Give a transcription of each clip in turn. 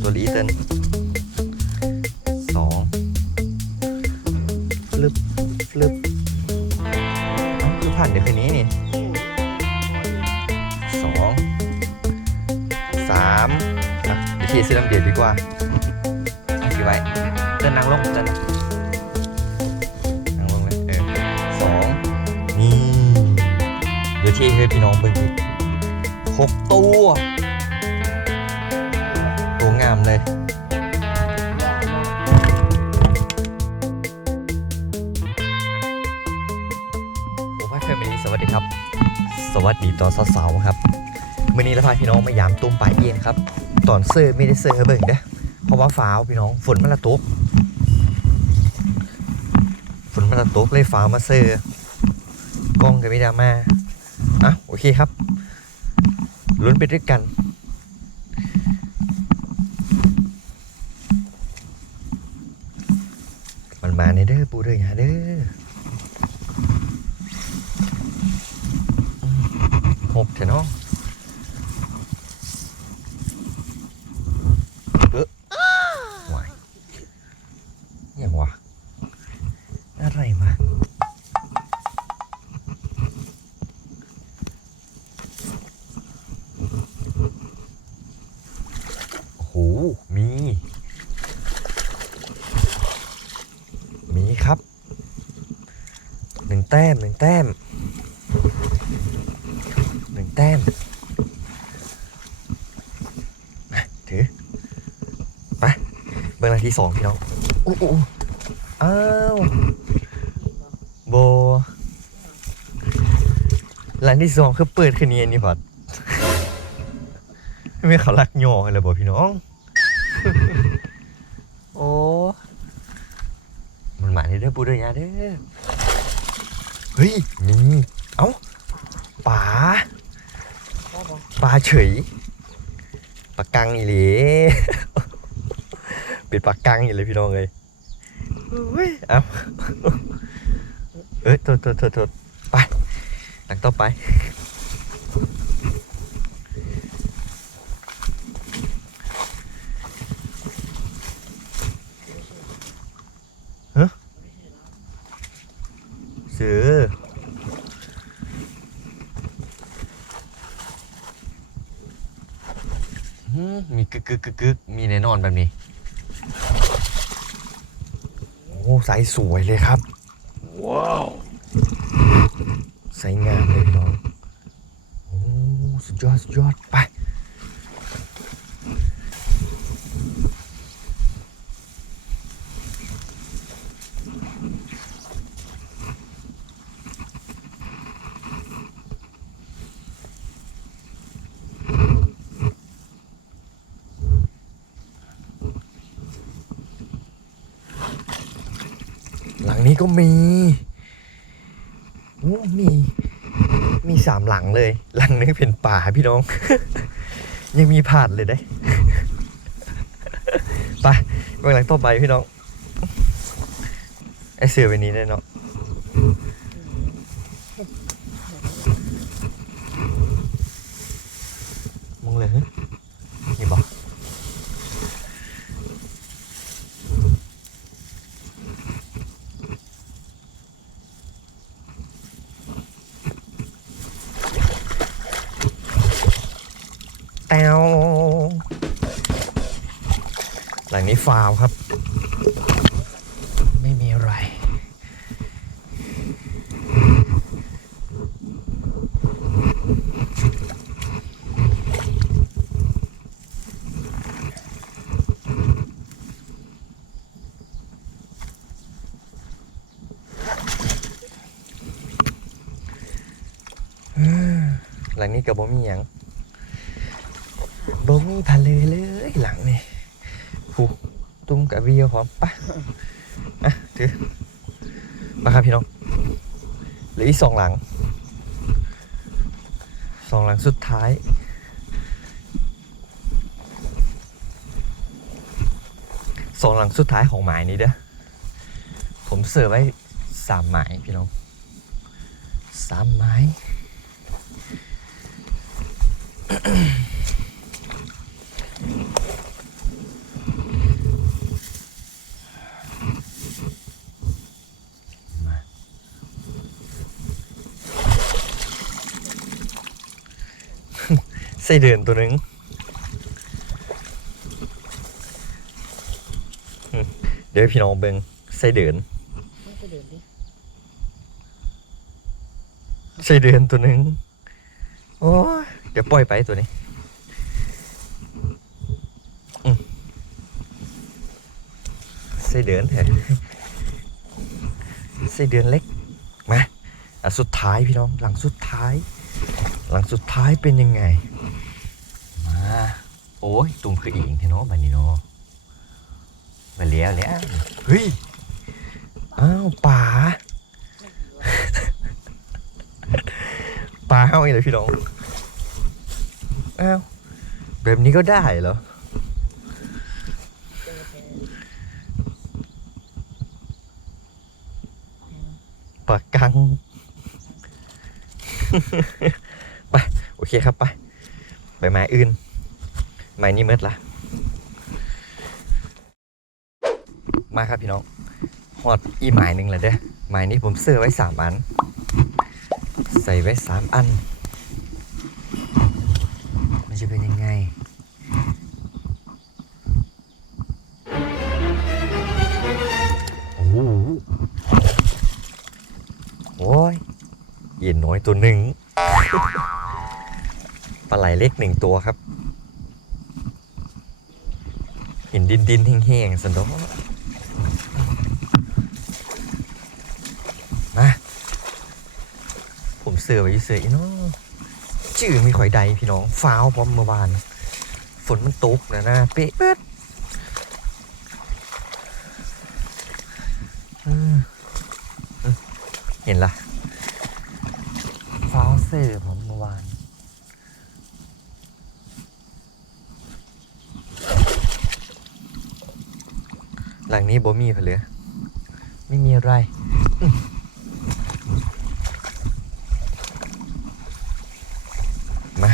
ตัวลีเตินสองฟลึบฟลึบคือผ่านเดี๋ยวคืนนี้นี่สองสามอะเดี๋ยวทีซื้อน้ำเดือดดีกว่าเอากี่ไว้เตินนั่งลงเตินนั่งลงเลยเออสองนี่เดี๋ยวทีให้พี่น้องเบิ่งหกตัว เลยโอ้พ่อแฟมิลี่สวัสดีครับ สวัสดีตอนเสาร์ๆครับมื่อนี้เราพาพี่น้องมายามตุ้มปลายเย็นครับ ตอนเซอร์ไม่ได้เซอร์เบิ่งเด้อเพราะว่าฟ้าวพี่น้องฝนมันละตกฝนมันละตกเลยฟ้าวมาเซอร์กล้องกับไม่ดราม่าอะโอเคครับลุ้นไปด้วยกัน มาในเด้อปูเด้อยาเด้อหกเถอะเนาะเออวายอย่างวะอะไรมาโอ้โห มี มีครับหนึ่ง แต้มหนึ่งแต้มหนึ่งแต้มมาถือไปเบอร์นาทีสองพี่น้องอู้อู้อ้าวโบหลังที่สองคือเปิดคืนนี้นี่พอดไม่เขาลักโยอเลยบ่พี่น้อง โอ้ มันหมาเด้อปูเด้อยาเด้อ ฮ้ยมีเอ้าป่าป่าเฉยปลากังอีหลีเป็นปลากังอีเลยพี่น้องเลยเฮ้ยเอ้าเอ้ยโทษโทษโทษโทษไปหลังต่อไป ซื้อหืมมี กึกกึกกึกกึกมีแน่นอนแบบนี้ โอ้ใสสวยเลยครับ ว้าวใสงามเลยพี่น้อง โอ้ สุดยอด สุดยอด ไป หลังนี้ก็มีโอ้มี มีสามหลังเลย หลังนึงเป็นป่าพี่น้อง ยังมีผาดเลยได้ ไปเบื้องหลังต่อไปพี่น้อง ไอเสือไปนี้ได้เนาะ มองเลยฮะนี่บอก แต้ วหลังนี้ฟาวครับ ไม่มีอะไร หลังนี้กับบ่มีหยัง มีพะเลยเลยหลังนี่ผูตุ้มกับวิวพร้อมปะอะถือมาครับพี่น้องเหลืออีกสองหลังสองหลังสุดท้ายสองหลังสุดท้ายของหมายนี้เด้อผมเสิร์ฟไว้สามหมายพี่น้องสามไม้ ไส้เดือนตัวหนึงอืมเดี๋ยวให้พี่น้องเบิงไส้เดือนมันก็เดินดิไส้เดือนตัวหนึงโอ้ยเดี๋ยวปล่อยไปตัวนี้อืมไส้เดือนแท้ไส้เดือนเล็กมาอะสุดท้ายพี่น้องหลังสุดท้าย หลังสุดท้ายเป็นยังไง มา โอ้ยตุ่มคืออีกเนาะบันนี้เนาะมาแล้วแล้วเฮ้ย อ้าวป่าปลาเฮ้าอีกเลยพี่น้อง อ้าว แบบนี้ก็ได้เหรอเจอแต่ปลากังไปโอเคครับไปไปไม้อื่น ไม้นี่มืดละมาครับพี่น้องฮอดอีหมายหนึ่งเลยเด้อหมายนี้ผมเสื้อไว้สามอัน ใส่ไว้สามอัน มันจะเป็นยังไงโอ้โหโอ้ยเย็นน้อยตัวหนึ่ง ปลาไหลเล็กหนึ่งตัวครับ เห็นดินดินแห้งๆสันดอกมาผมเสือไว้เสืออีเนาะจื่อมีข่อยใดพี่น้องฟ้าวพร้อมเมื่อวาน ฝนมันตกนะนะเป๊ะเป๊ะเห็นละฟ้าวเสือผมเมื่อวางนี้บ่มีเพนเหลือไม่มีอะไรมา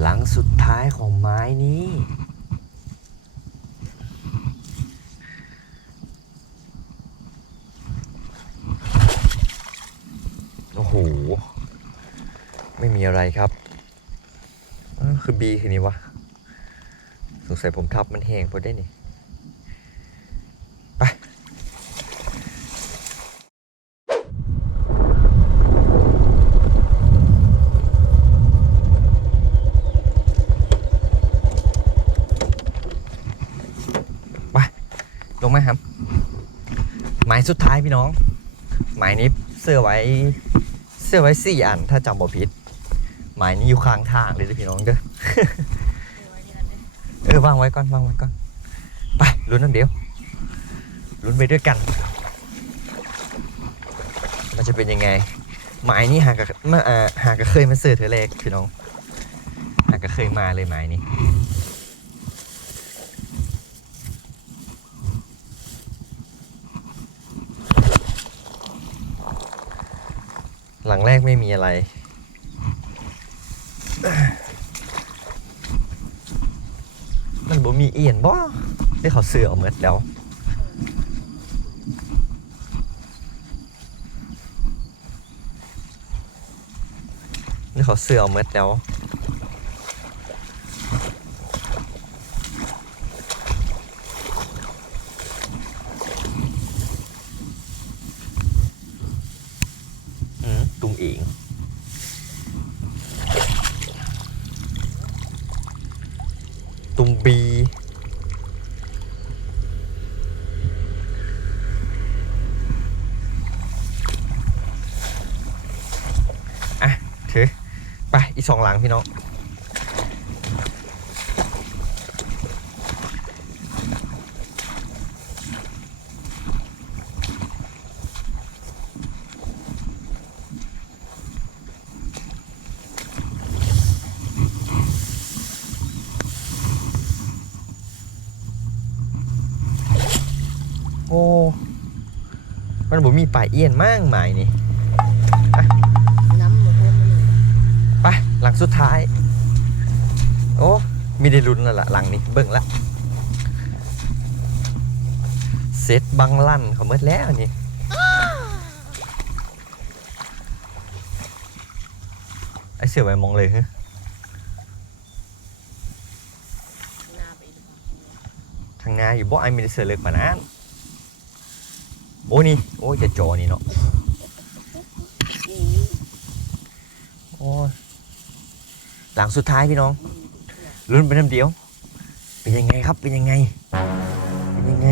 หลังสุดท้ายของไม้นี้ โอ้โห ไม่มี อะไรครับคือบีคือนี้วะสงสัยผมทับมันแหงพอได้นี่ไปไปลงไหมครับ หมายสุดท้ายพี่น้อง หมายนี้เสื้อไว้ เสื้อไว้สี่อันถ้าจำบ่ผิด หมายนี้อยู่ข้างทางเลยเด้อพี่น้องเด้อ เออวางไว้ก่อนวางไว้ก่อน ไปลุ้นน้ำเดียวลุ้นไปด้วยกัน มันจะเป็นยังไง หมายนี้หากะมาอ่าหากะเคยมาเสือเธอแรกพี่น้อง หากะเคยมาเลยหมายนี้หลังแรกไม่มีอะไร มันบ่มีเอียนบ่ได้เขาเสือเอาเมดแล้วนี่เขาเสือเอาเมดแล้วอืมตุงเองบี อะถือ ไป อีกสองหลังพี่น้องโอ้ มันบ่มีป่าเอี้ยนมากมายนี่ น้ำมาพ่นมัน ไป หลั งสุดท้าย โอ้มีได้ลุ้นแล้วล่ะหลังนี้เบิ่งละเซตบังลั่นเขาเมื่อแล้วนี่ไอเสือไปมองเลยฮะหน้าไปอีกทางหนาอยู่บ่ไอมีได้เสือเล็กปานนั้นโอ้นี่ โอ้จะจอนี่เนาะโอ้ย หลังสุดท้ายพี่น้องลุ้นไปน้ำเดียว เป็นยังไงครับ เป็นยังไง เป็นยังไง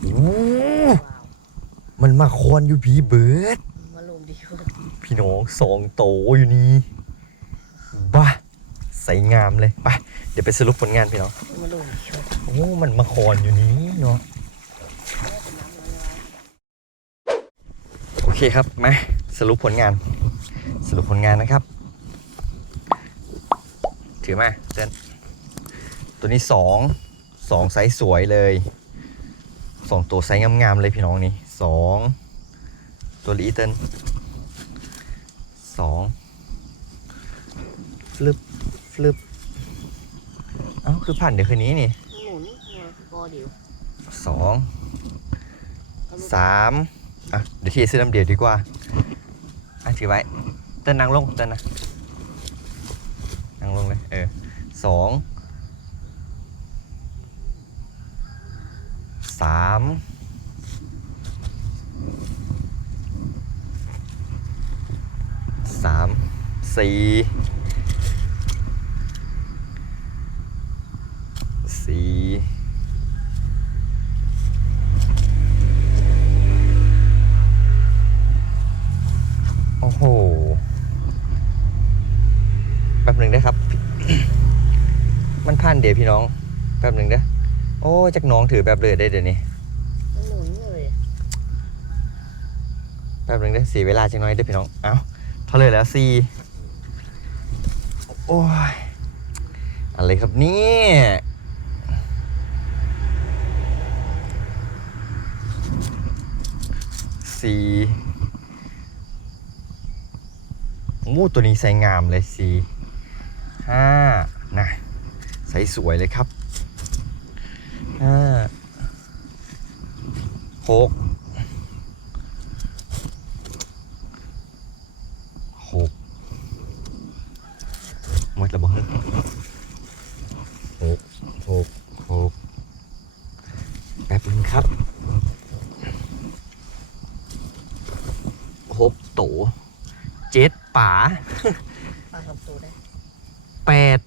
โอ้มันมาคอนอยู่ผีเบิร์ดมาลมดีกว่าพี่น้องสองโตอยู่นี่บ้าใส่งามเลยไปเดี๋ยวไปสรุปผลงานพี่น้องมาลมดีกว่าโอ้มันมาคอนอยู่นี้เนาะโอเคครับมาสรุปผลงาน สรุปผลงานนะครับ ถือมาเต้นตัวนี้สองสองไซส์สวยเลยสองตัวไซส์งามๆเลยพี่น้องนี่สองตัวลีเติ้ลสองฟลึบฟลึบเอ้าคือผ่านเดี๋ยวคืนนี้นี่หมุนมาพอเดี๋ยวสองสามอะเดี๋ยวทีซื้อน้ำเดียวดีกว่าอะถือไว้เต้นนั่งลงเต้นนะนั่งลงเลยเออสองสามสามสี่สี่โอ้โห แป๊บหนึ่งได้ครับ มันพันเดี๋ยวพี่น้องแป๊บหนึ่งเด้อโอ้ยจักน้องถือแบบเลยได้เดี๋ยวนี้มันหมุนเลยแป๊บหนึ่งเด้อเสียเวลาจังน้อยเด้อพี่น้องเอ้าเท่าเลยแล้วสี่โอ้ยอะไรครับเนี่ยสี่โอ้ตัวนี้ใส่งามเลยสี่ห้านะใส่สวยเลยครับห้าหกหกหมดแล้วบ่ฮะหกหกหกแป๊บนึงครับหกโตเจ็ดป๋าปลาทำตัวได้แปด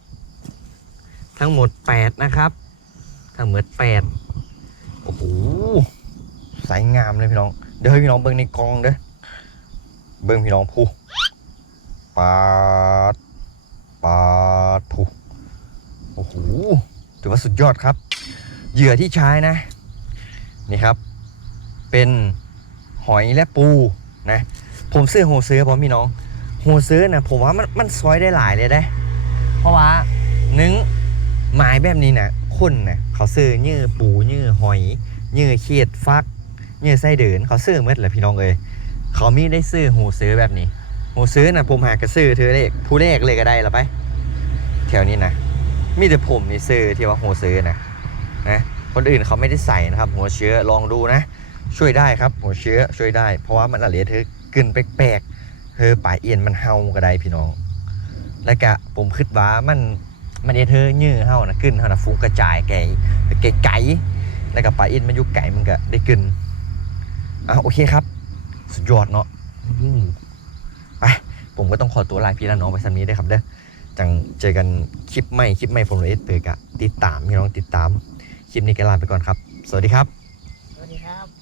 ทั้งหมดแปดนะครับ ทั้งหมดแปดโอ้โหใสงามเลยพี่น้อง เดี๋ยวให้พี่น้องเบิ่งในกองเด้อ เบิ่งพี่น้องผู้ปาดปาดผู้โอ้โห ถือว่าสุดยอดครับ เหยื่อที่ใช้นะ นี่ครับ เป็นหอยและปูนะ ผมซื้อโฮซื้อพร้อมพี่น้องโฮซื้อนะผมว่ามันมันซอยได้หลายเลยได้ เพราะว่าหนึ่ง ไม้แบบนี้นะคนนะเขาซื้อยื้อปูยื้อหอยยื้อเขียดฟักยื้อไส้เดินเขาซื้อเมื่อแหละพี่น้องเอ้ยเขามีได้ซื้อโฮซื้อแบบนี้โฮซื้อนะผมหากระซื้อเธอเลขผู้เลขเลยก็ได้ละไป แถวนี้นะมีแต่ผมนี่ซื้อที่ว่าโฮซื้อนะนะคนอื่นเขาไม่ได้ใส่นะครับ หัวเชื้อลองดูนะ ช่วยได้ครับ หัวเชื้อช่วยได้ เพราะว่ามันอะไรเธอกึนแปลกๆเธอปลายเอียนมันเฮาก็ได้พี่น้อง แล้วก็ผมคิดว่ามัน มันเอเธอยื้อเฮานะขึ้นเฮานะฟุ้งกระจายไก่ไก่แล้วก็ปลาอินมันอยู่ไก่มันก็ได้กึนอะโอเคครับ สุดยอดเนาะไปผมก็ต้องขอตัวลาพี่และน้องไปสันนี้ได้ครับเด้อจังเจอกันคลิปใหม่คลิปใหม่ผมเลยเตยกะติดตามพี่น้องติดตาม คลิปนี้ก็ลาไปก่อนครับ สวัสดีครับ สวัสดีครับ